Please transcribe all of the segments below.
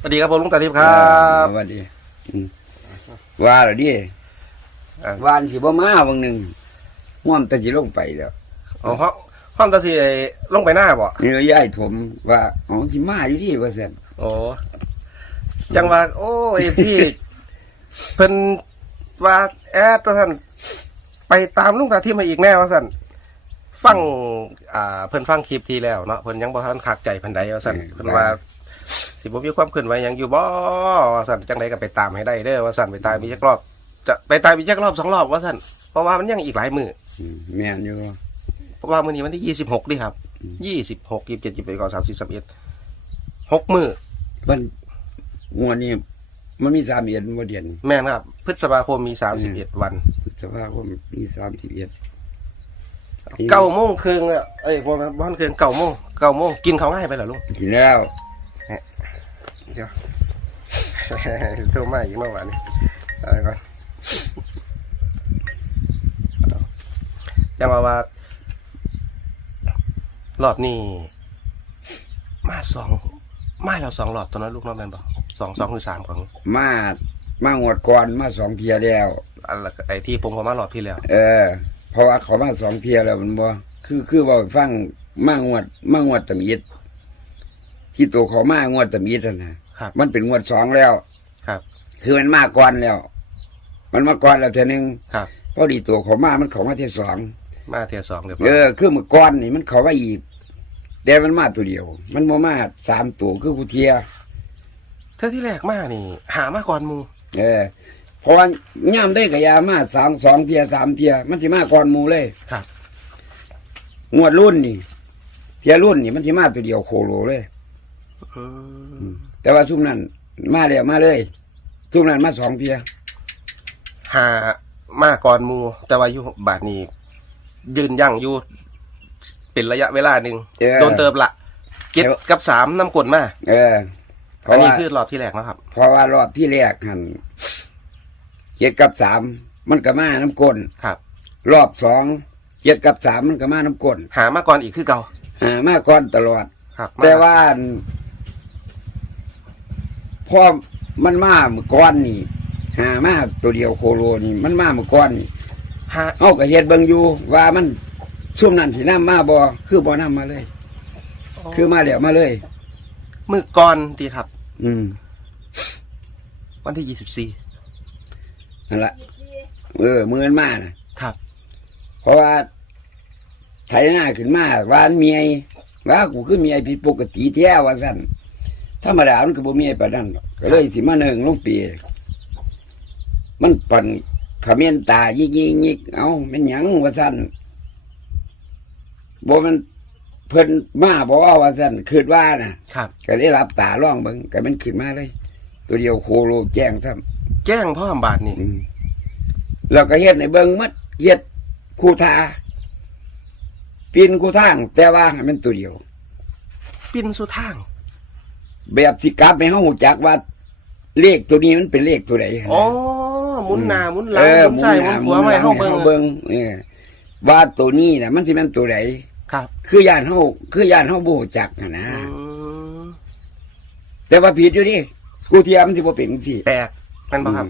สวัสดีครับผมลุงตาทิพย์ครับสวัสดีอืมว่าเหรอดิอ่าวานสิบ่มาบางหนึ่งม่วมแตะสิลงไปแล้วอ๋อห้องห้องตาสีลงไปหน้าบ่นี่ย้ายผมว่าอ๋อสิมาอยู่ที่ว่าซั่นโอ้จังว่า โอ้เอฟที่เพิ่นว่าแอดว่าสั่นไปตามลุงตาทิพย์มาอีกแน่ว่าสั่นฟังอ่าเพิ่นฟังคลิปที่แล้วเนาะเพิ่นยังบ่ทันคักใจเพิ่นใดว่าสั่นเพิ่นว่า สิบ่มีความเคลื่อนไหวหยังอยู่บ่ว่าสั่นจังไดก็ไปตามให้ได้เด้อว่าสั่นไปตามอีกจักรอบ จะไปตามอีกจักรอบสองรอบว่าสั่นเพราะว่ามันยังอีกหลายมื้ออืมแม่นอยู่ เพราะว่ามื้อนี้วันที่ยี่สิบหกดิครับอืม ยี่สิบหกยี่สิบเจ็ดยี่สิบแปดยี่สิบเก้าสามสิบสามเอ็ดหกมื้อมันงวดนี้มันมี3เดือนบ่เดือนแม่นครับพฤษภาคมมีสามสิบเอ็ดวัน พฤษภาคมมี31เก้าโมงครึ่งอะเอ้ยบ่แม่นบ้านครึ่งเก้าโมงเก้าโมงกินข้าวง่ายไปเหรอลุงกินแล้ว เดี๋ยวโทรมาอีกเมื่อวานนี้อะไรก่อนยังมาว่ารอบนี้มาสองมาแล้วสองรอบตอนนั้นลูกน้องแม่นบอกสองสองหรือสามของมามางวดก่อนมาสองเที่ยแล้วอันละไอ้ที่ผมผมมารอบที่แล้ว เออเพราะว่าเขามาสองเที่ยแล้วมันบ่คือคือว่าฟังมางวดมางวดตะมิด ที่ตัวเขามางวดตะมิดนั่นนะครับ มันเป็นงวดสองแล้ว ครับ คือมันมาก่อนแล้ว มันมาก่อนแล้วเท่านึงครับ พอดีตัวเขามามันเขามาเที่ยสองมาเทียสองเดี๋ยวเออคือเมื่อก่อนนี่มันเขามาอีกแต่มันมาตัวเดียว มันบ่มาสามตัวคือกูเทียเธอที่แรกมานี่ หามาก่อนหมูเออเพราะว่าย่ามได้กะยามาสามสองเทียสามเทีย มันสิมาก่อนหมูเลย ครับ งวดรุ่นนี่ เทียรุ่นนี่มันสิมาตัวเดียวโคโลเลยอืม แต่ว่าซุ่มนั้นมาแล้วมาเลยซุ่มนั้นมาสองเทียหามาก่อนหมูแต่ว่าอยู่บาทนี้ ยืนยั่งอยู่เป็นระยะเวลาหนึ่งเออ โดนเติมละเจ็ดกับสามน้ำกลมาเออ เพอันราะนี้ว่าคือรอบที่แรกนะครับ เพราะว่ารอบที่แรกหันเจ็ดกับสามมันก็มาน้ำกลนครับ รอบสองเจ็ดกับสามมันก็มาน้ำกลนหามาก่อนอีกคือเก่าหามาก่อนตลอด ครับแต่ว่าอัน พอมันมาเมื่อก่อนนี่หามาตัวเดียวโคโลนี่ มันมาเมื่อก่อนนี่หาเฮาก็เฮ็ดเบิ่งอยู่ว่ามันช่วงนั้นสินำมาบ่คือบ่นำมาเลย คือมาแล้วมาเลย มือก่อนดีครับ อืมวันที่ยี่สิบสี่นั่นละเออมือมันมาน่ะครับ เพราะว่าไถหน้าขึ้นมาว่าอันเมียว่ากูคือเมียผิดปกติแท้ว่าซั่น ธรรมดามันก็บ่มีปานนั้นหรอกก็เลยสิมาเนิงลงปีมันปั่นขมิ้นตายิกยิกยิกเอาแม่นหยังว่าซั่นบ่มันเพิ่นมาบ่ว่าซั่นคิดว่าน่ะ ครับ ก็ได้รับตาล่องเบิ่งก็มันขึ้นมาเลย ตัวเดียวโคโลแจ้งซ้ำแจ้งพ่อมบาทนี่อืมแล้วก็เฮ็ดในเบิ่งหมัดเฮ็ดคู่ทาปีนคู่ทาง แต่ว่าให้มันตัวเดียว ปินสุทาง แบบสิกลับให้เฮาฮู้จักว่า เลขตัวนี้มันเป็นเลขตัวใดอ๋อหมุนหน้าหมุนหลัเองอหมุนใส่หมุนหัวหไว้ลัเข้าเบิ่งให้เบิ่งเออว่าตัวนี้น่ะ มันสิแม่นตัวใดครับคือย่านเฮาคือย่านเฮาบ่รู้จักน่ะนะอืมแต่ว่าผิดอยู่ดิกูเทียมนสิบ่เป็นจังซี่ แปลกนั่นปะครับ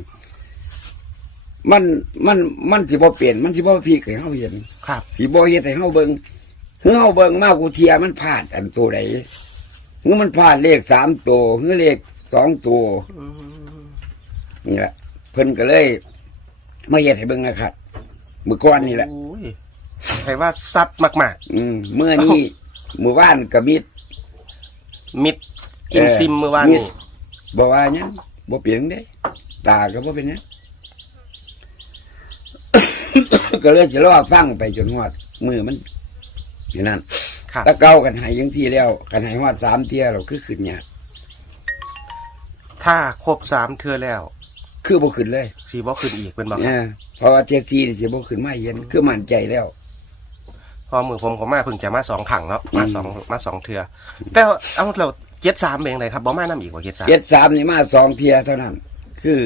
มันมันมันสิบ่เปลี่ยนมันสิบ่พีกให้เฮาเห็นครับ สิบ่เฮ็ดให้เฮาเบิ่งเฮือเฮาเบิ่งมากูเทียมันพลาดอันตัวใด เฮือมันพลาดเลขสามตัวเฮือเลขสองตัวอืมนี่แหละเพิ่นก็เลยมาเฮ็ดให้เบิ่งนะครับมื้อก่อนนี่แหละโอ้ยใครว่าซัดมาก อืมเมื่อนี้มื้อวานก็มีๆมิดกินเออซิมเมื่อวานมินี้ดบ่ว่าหยังบ่เปลี่ยนเด้ ตาก็บ่เป็นหยัง ก็เลยสิรอฟังไปจนฮอดมือมันอย่างนั้น ครับตะเก้ากันใหายยังที่แล้วกันใหายว่าสามเที่ยเราคือขึ้นเนี่ยากถ้าครบสามเทือแล้วคือบ่ขึ้นเลยสีบอกขึ้นอีกเป็นบอกเออเพราะว่าเที่ยที่นี่สิบ่ขึ้นมาเย็นคือมั่นใจแล้ว พอมือผมผมมาเพิ่งจะมาสองขังเนาะมาสองมาสองเทือแต่ว่าเอาเราเจ็ดสามเองเลยครับบอมาน้ำอีกกว่าเจ็ดสามเจ็ดสามนี่มาสองเที่ยเท่านั้น คือ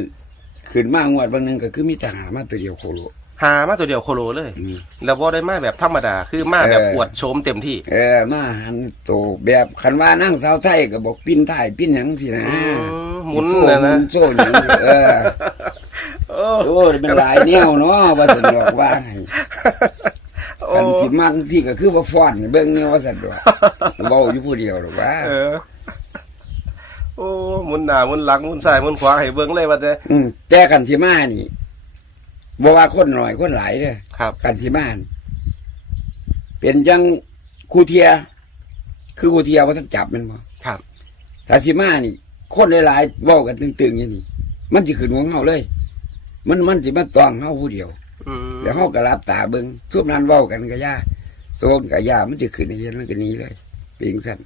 ขึ้นมางวดบางหนึงก็คือมีทหารมาตัวเดียวโคโล หามาตัวเดียวโคโลเลย อืม แล้วบ่ได้มาแบบธรรมดา คือมาแบบเอออวดโฉมเต็มที่ เออมาหันโตแบบคันว่านั่งสาวไทยก็บอกปิ้นท้ายปิ้นหยังสินะอืมหมุนโซ่น่ะนะหมุโซ่หยังเออโอ้โอ้ยมันหลายแนวเนาะว่าสนดอกว่าให้โอ้คันสิมันที่ก็คือว่าฟ้อนเบิ่งแนวว่าสนดอกเว้าอยู่ผู้เดียวหรอกว่า เออ โอ้หมุนหน้าหมุนหลังหมุนซ้ายหมุนขวาให้เบิ่งเลยว่าแต่ อืมแต่กันสิมานี่ บ่ว่าคนหน่อยคนหลายเด้อครับ กันสิมานี่เป็นจังครูเทีย คือครูเทียว่าท่านจับแมันบ่ครับถ้าสิมานี่ คนหลายๆเว้ากันตึงๆอย่างนี้มันสิขึ้นหัวเฮาเลย มันมันสิมาตองเฮาผู้เดียว อืมแล้วเฮาก็รับตาเบิ่งซุบนั้นเว้ากันก็ย่าโซนก็ย่ามันสิขึ้นให้เห็นมันก็หนี้เลยเป็นจังซั่น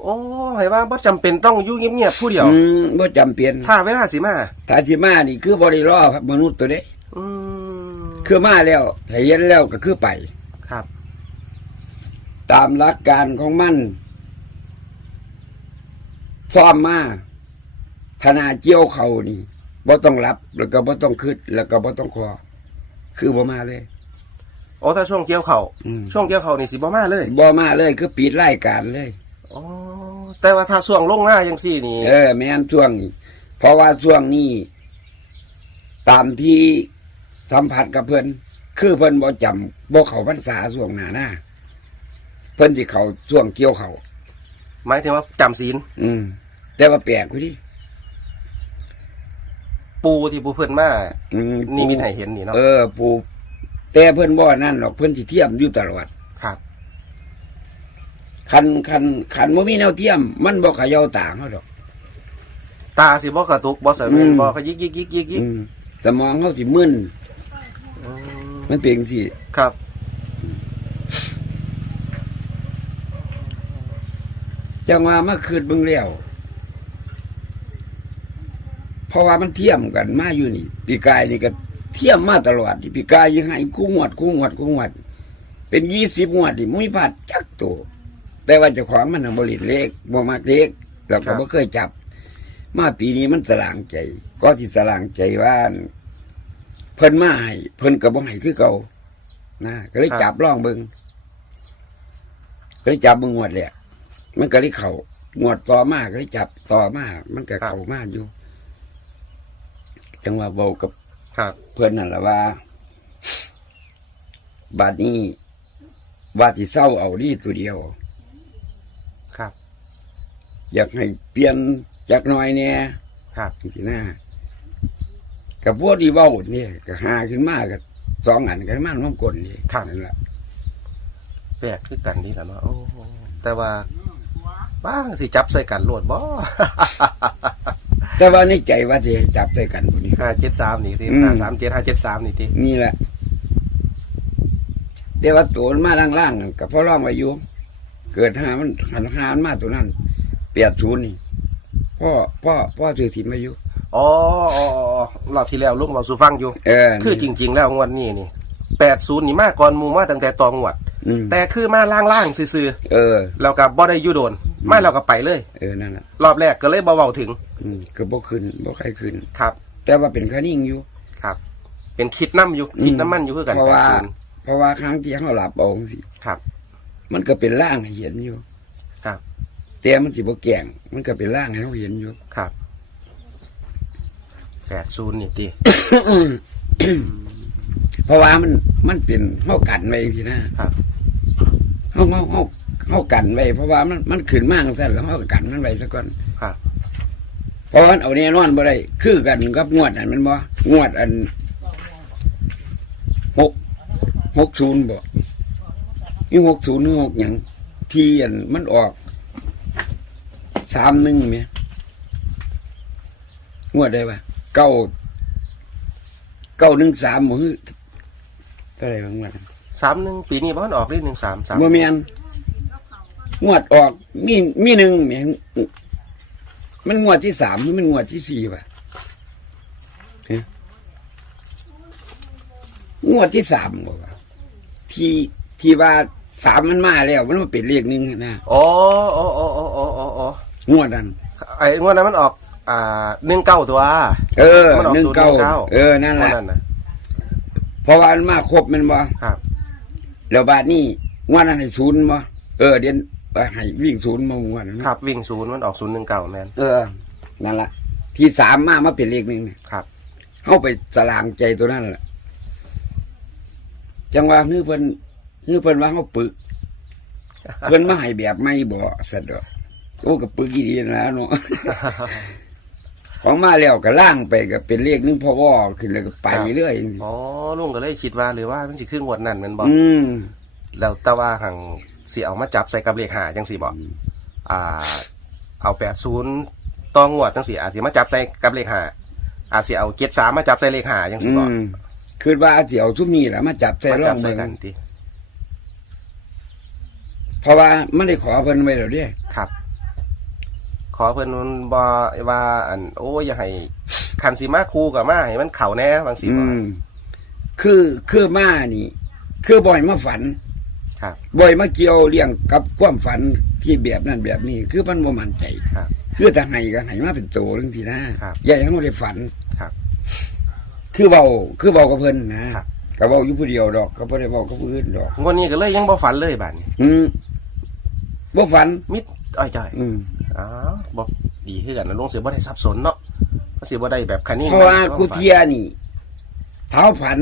โอ้ให้ว่าบ่จำเป็นต้องอยู่เงียบๆผู้เดียว อืมบ่จำเป็น ถ้าเวลาสิมา ถ้าสิมานี่คือบ่ได้รอครับมนุษย์ตัวเด้อืม คือมาแล้วให้เห็นแล้วก็คือไป ครับ ตามหลักการของมันซ้อมมาขณะเกี่ยวเขานี่บ่ต้องรับแล้วก็บ่ต้องคืดแล้วก็บ่ต้องคอ คือบ่มาเลย โอ้ถ้าช่วงเกี่ยวเข่าอืม ช่วงเกี่ยวเข่านี่สิบ่มาเลยบ่มาเลยคือปิดรายการเลย อ๋อแต่ว่าถ้าช่วงลงหน้าจังซี่นี่เออแม่นช่วงนี้เพราะว่าช่วงนี้ ตามที่ สัมผัสกับเพิ่นคือเพิ่นบ่จำบ่เข้าพรรษาช่วงหน้าหน้าเพิ่นสิเข้าช่วงเกี่ยวเขาหมายถึงว่าจำศีลอืม แต่ว่าแปลกอยู่ดิปูที่ปูเพิ่นมาอืมนี่มีให้เห็นนี่เนาะเออ ปูแต่เพิ่นบ่นั่นหรอกเพิ่นสิเทียมอยู่ตลอดครับคันคันคันบ่มีแนวเทียม มันบ่เขย่าตาเฮาดอก ตาสิบ่กระตุกบ่เสมอืม บ่ขยิกยิกยิกยิกยิกอืมสมองเฮาสิมึนอื มมันเป็นจังซี่ครับ จังว่ามาคืนเบิ่งแล้วเพราะว่ามันเทียมกันมาอยู่นี่ ปีกายนี่ก็เทียมมาตลอดที่ปีกายยังให้กู้งวดกู้งวดกู้งวด เป็น20งวดนี่บ่มีพลาดจักตัวแต่ว่าเจ้าของมันน่ะบ่เลิเลขบ่มักเลขแล้วก็บ่เคยจับ มาปีนี้มันสลางใจ ก็ที่สลางใจว่า เพิ่นมาให้เพิ่นก็บ่ให้คือเก่านะก็เลยจับลองเบิ่งก็เลยจับเบิ่งงวดแหละมันก็เลยเข้างวดต่อมาก็เลยจับต่อมามันก็เข้ามาอยู่ จังว่าเว้ากับครับ เพิ่นนั่นล่ะว่าบัดนี้ว่าที่เศร้าเอาดีตัวเดียว ครับ อยากให้เปลี่ยนจักหน่อยเนี่ยครับสินะ กับพวกที่เว้าเนี่ยก็หาขึ้นมากับสองอันกันมาน้ำกลนี่นั่นแหละแปลกคือกันนี่แหละเนาะโอ้แต่ว่าบ้างสิจับใส่กันโลดบ่ แต่ว่าในใจว่าจะจับใส่กันพวกนี้ ห้าเจ็ดสามนี่ที่อืม ห้าสามเจ็ดห้าเจ็ดสามนี่ที่นี่แหละแต่ว่าตัวมันมาล่างๆกับพ่อร้องไว้อยู่เกิดหามันหันหามันมาตัวนั้นเปียดศูนย์นี่พ่อพ่อพ่อถือถิ่นมาอยู่ อ๋ออ๋ออ๋อรอบที่แล้วลุงเราสู่ฟังอยู่ เออคือจริง ๆ แล้วงวดนี้นี่แปดศูนย์นี่มาก่อนหมูมาตั้งแต่ตองวด อืมแต่คือมาล่างๆซื่อเออ ๆแล้วก็บ่ได้อยู่โดนมาแล้วก็ไปเลย เออนั่นแหละรอบแรกก็เลยบ่เว้าถึงอืมก็บ่ขึ้นบ่ใครขึ้น ครับแต่ว่าเป็นคนิ่งอยู่ครับ เป็นคิดน้ำอยู่คิดน้ำมันอยู่คือกันเพราะแปดว่าศูนย์เพราะว่าครั้งที่เขาหลับเอาสิครับ มันก็เป็นร่างให้เห็นอยู่ครับ แต่มันสิบ่แกล้งมันก็เป็นร่างให้เขาเห็นอยู่ ครับ แปดศูนย์นี่ตีเพราะว่ามันมันเป็นเฮากันไว้สินะครับเฮาเฮาเฮาเฮากันไว้เพราะว่ามันมันขึ้นมากซั่นแล้วเฮาก็กันมันไว้ซะก่อนครับ เพราะว่ามันเอาแน่นอนบ่ได้คือกันกับงวดอันมันบ่งวดอันหกหกศูนย์บ่นี่หกศูนย์นี่หกหยังที่อันมันออกสามหนึ่งเมียงวดได้ปะ เก้าเก้าหนึ่งสามหมือเท่าไหร่บางงวดสามหนึ่งปีนี้บ้านออกได้หนึ่งสามสามบ่เมียนงวดออกมีมีหนึ่งเมียมันงวดที่สามหรือมันงวดที่สี่ปะฮะงวดที่สามบ่วะที่ที่ว่าสามมันมาแล้ว มันมาเป็นเลขหนึ่งนะอ๋ออ๋ออ๋ออ๋ออ๋ออ๋องวดนั้นไอ้งวดนั้นมันออก อ่าหนึ่งเก้าตัวเออมันออกหนึ่งเก้า019เออนั่นงแหวดละนั้นนะพเพราะว่ามันมาครบแมันบ่ครับ แล้วบาดนี้งวดนั้นให้ศูนย์บ่เออเดี๋ยวเอ่อให้วิ่งศูนย์มางวดนั้นครับ วิ่งศูนย์มันออกศูนย์หนึ่งเก่าแมนเออนั่นล่ะที่สามมามาเป็นเลขหนึ่งครับเข้าไปสลางใจตัวนั้นแหละจังว่าฮือเพิ่นฮือเพิ่นว่าเขาปึก เพิ่นมาให้แบบไม่บ่สะดอกโอ้กับปึกอีดีนะเนาะ ของมาแล้วก็ล่างไปก็เป็นเลขหนึงพอวอขึ้นแล้วก็ไปเรื่อยอ๋อลุงก็เลยคิดว่าหรือว่ามันสิครึ่งวดนั่นแมันบอกอืม แล้วแต่ว่าหังสิเอามาจับใส่กับเลขหาจังสิบอกอ่า เอาแปดศูนย์ตองวดจังสิอาจสิมาจับใส่กับเลขหาอาจสิเอาเจ็ดสามมาจับใส่เลขหาจังสิอืบอกมคือว่าสิเอาทุกนี้แหละมาจับใส่มาร่จัอบงใส่เบิ่งกันทีเพราะว่ามันได้ขอเพิ่นไว้แล้วเด้ครับ ขอเพิ่นบอว่าอันโอ้ยอย่าให้คันสีมาคู่กับมาให้มันเข่าแน่บางสีอืบอกมคือคือมานี่ คือบ่อยมาฝัน ครับ บ่อยมาเกี่ยวเลี้ยงกับความฝันที่แบบนั้นแบบนี้ คือมันบ่มั่นใจครับคือแต่ให้ก็ให้มาเป็นโตจังซี่นะครับอย่าให้มันได้ฝันครับคือเบาคือเบากับเพิ่นนะครับ ก็เบาอยู่ผู้เดียวดอกก็บ่ได้เบากับผู้อื่นดอก งวดนี้ก็เลยยังบ่ฝันเลยบัดนี้อืมบ่ฝันมิดอ้อยจ้อยอืม อ้าวบ่ดีคือกันนะลุงเสียบ่ได้สับสนเนาะมันสิบ่ได้แบบคันนี้เพราะว่ามันกูเทียนี่เท้าฝัน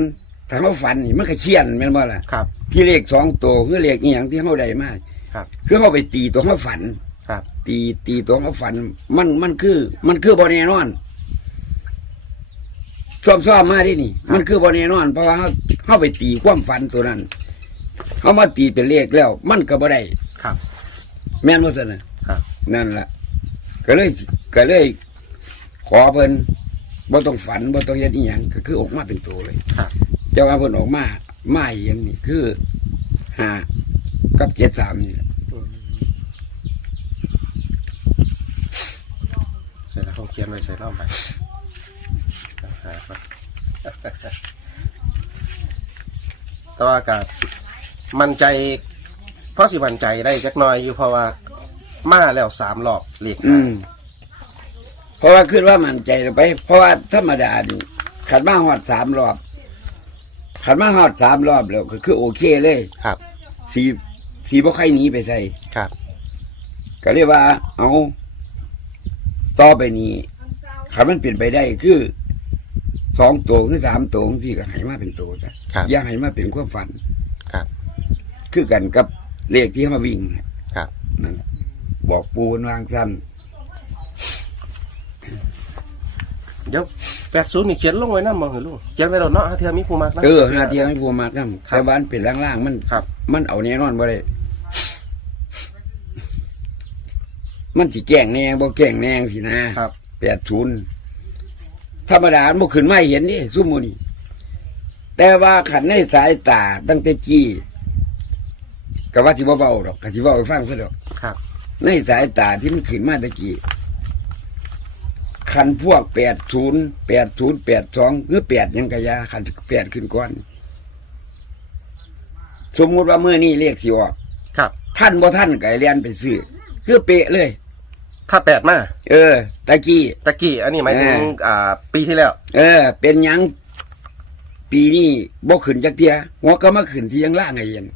ถ้าเขาฝันนี่มันก็เชียนแม่นบ่ล่ะครับ ที่เลขสองตัวคือเลขอีหยังที่เขาได้มาครับ คือเขาไปตีตัวเขาฝันครับ ตีตีตัวเขาฝัน มันมันคือ มันคือบอแน่นอนซ้อมซ้อมมาดินี่ มันคือบอแน่นอน เพราะว่าเขาเขาไปตีความฝันตัวนั้นเขามาตีเป็นเลขแล้ว มันก็บ่ได้ครับ แม่นบ่ซั่นน่ะ ครับนั่นล่ะก็เลยก็เลย ขอเพิ่นบ่ต้องฝันบ่ต้องเฮ็ดอีหยังก็คือออกมาเป็นตัวเลยครับแต่ว่าเพิ่นออกมามาเห็นนี่คือห้ากับเจ็ดสามนี่แหละใส่แล้วเขาเขียนไว้ใส่เล่าไปหาก่อนแต่ว่าก็มั่นใจเพราะสิมั่นใจได้จักหน่อยอยู่เพราะว่า มาแล้วสามรอบเรียกอืมเพราะว่าคิดว่ามั่นใจไป เพราะว่าธรรมดานี่ขันมาหอดสามรอบขันมาหอดสามรอบแล้วก็คือโอเคเลยครับ สีสีบ่ใครหนีไปใส่ครับ ก็เรียกว่า เอาต่อไปนี้ขันมันเปลี่ยนไปได้คือสองตัวคือสามตัวที่ก็ให้มาเป็นตัวซะครับ อย่าให้มาเป็นความฝัน ครับ คือกันกับเลขที่เขาวิ่งครับ นั่นแหละ บอกปูนวางสั้นเดี๋ยวแปดศูนย์นี่เขียนลงไว้น้ำมองเห็นลุงเขียนไว้แล้วเนาะฮะเทียมีผู้มากนะ เออหาเทียมให้ปูมากน้ำแต่ว่าอันเป็นล่างๆมันครับ มันเอาแน่นอนบ่ได้มันสิแกล้งแน่บ่แกล้งแน่สินะครับ แปดศูนย์ธรรมดามันบ่ขึ้นมาให้เห็นนี่ซุมมูนี่แต่ว่าขันในสายตาตั้งแต่กี้ก็ว่าสิบ่เบาดอกก็สิเว้าให้ฟังซะดอกครับ ในสายตาที่มันขึ้นมาตะกี้คันพวกแปดศูนย์แปดศูนย์แปดสองหรือแปดยังกะยาคันแปดขึ้นก่อน สมมุติว่าเมื่อนี้เรียกสิออกครับ ท่านบ่ท่านก็ให้เรียนไปซื้อคือเป๊ะเลย ถ้าแปดมาเออตะกี้ ตะกี้อันนี้หมายถึงเอออ่า ปีที่แล้ว เออ เป็นหยังปีนี้บ่ขึ้นจักเทียหัวก็มาขึ้นที่ยังล่างไงเย็น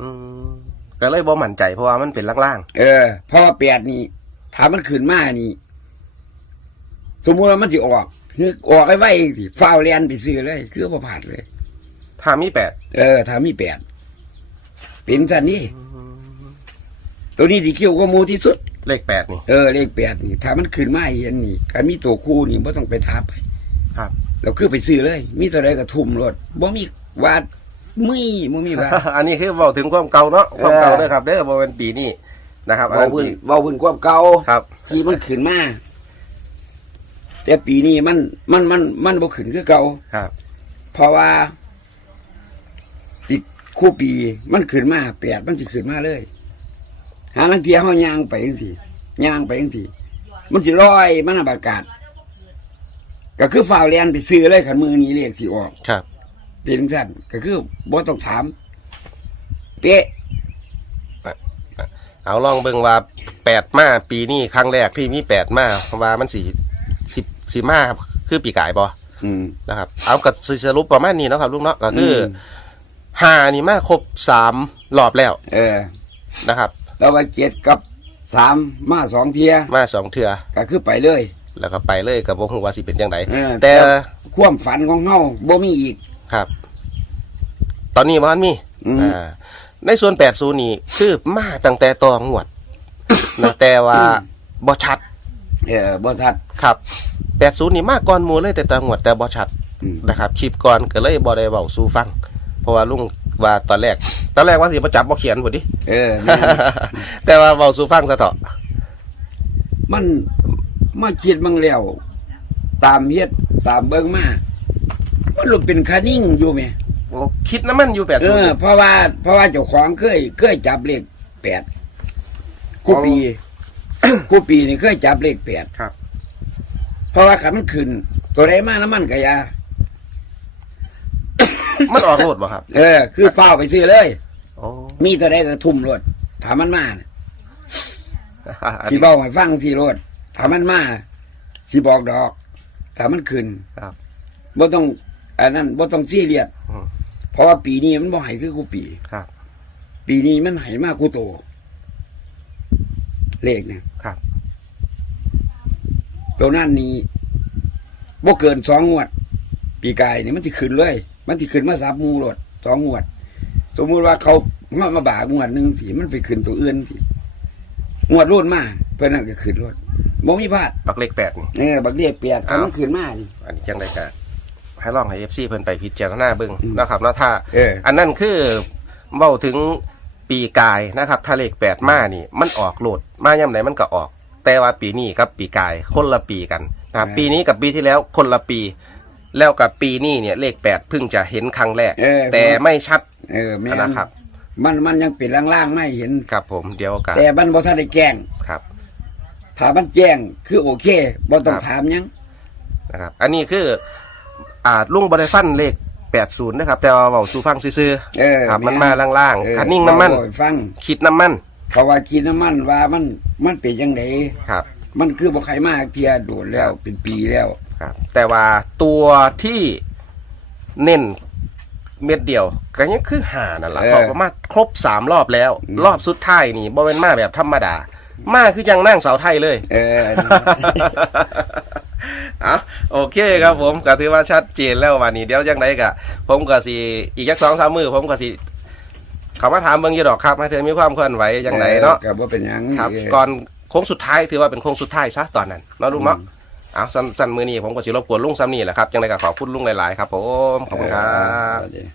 อืม ก็เลยบ่มั่นใจเพราะว่ามันเป็นล่างเออเพอแปดนี่ถ้ามันขึ้นมานี่ สมมุติว่ามันสิออก คือออกไอ้ไว้เองสิฟ้าวเรียนไปซื้อเลย คือบ่ผ่านเลย ๆถ้ามีแปดเออถ้ามีแปดเป็นสันนี่ตัวนี้ที่เขี้ยวก็มูที่สุด เลขแปดนี่ เออเลขแปดนี่ถ้ามันขึ้นมาเห็นนี่การมีตัวคู่นี่บ่ต้องไปทับไปครับ เราคือไปซื้อเลย มีตัวใดก็ทุ่มรถบ่มีวาด มีบ่มีวาดอันนี้คือเว้าถึงความเก่าเนาะเออความเก่าเด้อครับเด้อบ่เป็นปีนี้นะครับอันเว้านั้นพื้นปีเว้าพื้นความเก่าครับ ที่มันขึ้นมาแต่ปีนี้มันมันมันมันบ่ขึ้นคือเก่าครับ เพราะว่าปีคู่ปีมันขึ้นมาแปดมันจะขึ้นมาเลย หาลังเทียเขาย่างไปจังสิย่างไปจังสิมันสิลอยมันอากาศก็คือฝ่าวเรียนไปซื้อเลยขันมือนี้เรียกสิออก ครับ เป็นสั้นก็คือบ่ต้องถาม เป๊ะเอาลองเบิ่งว่าแปดมาปีนี้ครั้งแรกที่มีแปดมาว่ามันสีสิสิมาคือปีกายบ่อืมนะครับ เอากับสรุปประมาณนี้เนาะครับลุงเนาะก็คืออมหานี่มาครบสามรอบแล้ว เออนะครับแล้วว่าเจ็ดกับสามมาสองเทียมาสองเทือก็คือไปเลย แล้วก็ไปเลยกับวงหัวาสิเป็นจังไดเออแต่ความฝันของเฮาบ่มีอีก ครับ ตอนนี้บ้านมีอืม อ่าในส่วนแปดศูนย์นี่คือมาตั้งแต่ตองวด ตั้งแต่ว่าบอชัดเออบ่ทัดครับแปดศูนย์นี่มาก่อนหมูเลยแต่ตองวดแต่บอชัด อืมนะครับคลิปก่อนก็เลยบอได้เบาสู่ฟัง เพราะว่าลุงว่าตอนแรก ตอนแรกว่าสิประจับบ่เขียนพอดีเออแม่น แต่ว่าเบาสู่ฟังซะเถอะมันมาคิดบังแล้ว ตามเฮ็ดตามเบิ่งมา มันรู้เป็นคานิ่งอยู่แหมโอ้คิดน้ำมันอยู่แปดเอศูนอย์ เพราะว่าเพราะว่าเจ้าของเคยเคยจับเลขแปดกูปีกูปีนี่เคยจับเลขแปดครับ เพราะว่าขันมันขึ้น ตัวใดมาน้ำมันกะยา มันออกโลดบ่ครับเออ คือเฝ้าวไปซื้อเลย โอ้มีตัวใดก็ทุ่มรถถามมันมาน่ะอันสินี้บอกให้ฟังสิรถถามมันมาสิบอกดอกถามมันขึ้นครับ บ่ต้อง อันนั้นบ่ต้องซีเรียสอืม เพราะว่าปีนี้มันบ่ให้คือกูปี ครับ ปีนี้มันให้มากกูโต เลขเนี่ยครับ ตัวนั้นนี่บ่เกินสองงวด ปีกายนี่มันสิขึ้นเลย มันสิขึ้นมาสับหมูรถสองงวด สมมุติว่าเขามามาบากงวดหนึ่งสิมันไปขึ้นตัวอื่นสิงวดรุ่นมาเพื่อนนั่นก็ขึ้นรถบ่มีพลาดปักเลขแปดนี่เออบักเรียกเปียกอ้าวมันขึ้นมานี่ อันนี้จังไดก็ ให้ลองให้เอฟซีเพิ่นไปพิจารณาเบิ่งอืมนะครับเนาะถ้าเอออันนั้นคือเว้าถึงปีกายนะครับ ถ้าเลขแปดมานี่ มันออกโหลดมาย่ำไหนมันก็ออก แต่ว่าปีนี้กับปีกายคนละปีกันนะครับปีนี้กับปีที่แล้วคนละปี แล้วกับปีนี้เนี่ยเลขแปดเพิ่งจะเห็นครั้งแรก เออ แต่ไม่ชัดเออแม่นนะครับ มันมันยังเป็นล่างๆไม่เห็น ครับผมเดี๋ยวกันแต่มันบ่ทันได้แจ้งครับ ถ้ามันแจ้งคือโอเคบ่ต้องครับ ถามหยังนะครับ อันนี้คือ อ่าลุงบริฟันเลขแปดศูนย์นะครับ แต่ว่าเว้าสู่ฟังซื่อเออๆครับมันมาล่างเออๆคันนิ่งน้ำมันเล่าให้ฟัง คิดน้ำมันเพราะว่าคิดน้ำมันว่ามันมันเป็นจังไดครับ มันคือบ่ใครมาเทียโดดแล้วเป็นปีแล้ว ครับ แต่ว่าตัวที่เน้นเม็ดเดียวก็ยังคือหานั่นแหละเออเพราะว่ามาครบสามรอบแล้ว อืม รอบสุดท้ายนี่บ่เป็นมาแบบธรรมดา มาคือจังนั่งเสาไทยเลย เออเอาโอเคครับผมก็ถือว่าชัดเจนแล้ววันนี้เดี๋ยวยังไงกะผมก็สิอีกยักสองสามมือผมก็สิเขามาถามเบิ่งอยี่ดอกครับให้เธอมีความเคลื่อนไหวยังไงเนาะก็บ่เป็นหยังครับเออก่อนโค้งสุดท้ายถือว่าเป็นโค้งสุดท้ายซะตอนนั้นเนาะลุงเนาะเอาสั้นสั้นมือนี้ผมก็สิรบกวนลุงซ้ำนี่แหละครับยังไงก็ขอบคุณลุงหลายๆครับผมขอบคุณครับเออ